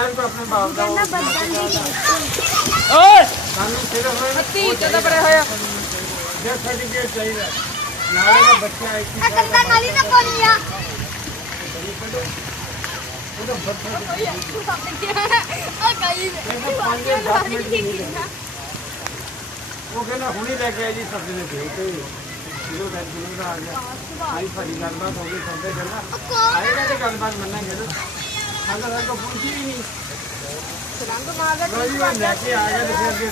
time ਤੋਂ ਆਪਣੇ ਬਾਪ ਦਾ ਕਹਿੰਦਾ ਬੱਦਲ ਦੀ ਓਏ ਸਾਨੂੰ ਸਿਰਫ ਹੱਤੀ ਜਦੋਂ ਪਰੇ ਹੋਇਆ ਜੇ ਸਰਟੀਫਿਕੇਟ ਚਾਹੀਦਾ ਨਾਲੇ ਦਾ ਬੱਚਾ ਇੱਕ ਹੀ ਕੰਦਾ ਨਾਲੀ ਨਾ ਪਾਣੀ ਆ ਉਹਦਾ ਬੱਚਾ ਆ ਗਈ ਉਹ ਕਹਿੰਦਾ ਹੁਣੀ ਲੈ ਕੇ ਆਈ ਜੀ ਸਬਜ਼ੀ ਦੇ ਦੇ ਤੇ ਜਦੋਂ ਟੈਨਸ਼ਨ ਦਾ ਆ ਗਿਆ ਆਈ ਸਾਡੀ ਗੱਲਬਾਤ ਹੋ ਗਈ ਸੰਦੇ ਕਹਿੰਦਾ ਆਏਗਾ ਤੇ ਗੱਲਬਾਤ ਮੰਨਾਂਗੇ ਨਾ ਸਾਡਾ ਕੋ ਪੁੱਛੀ ਹੀ ਨਹੀਂ ਰੰਗ ਮਾਰ ਲੈ ਕੇ ਆ ਗਿਆ ਤੇ ਫਿਰ ਅੱਗੇ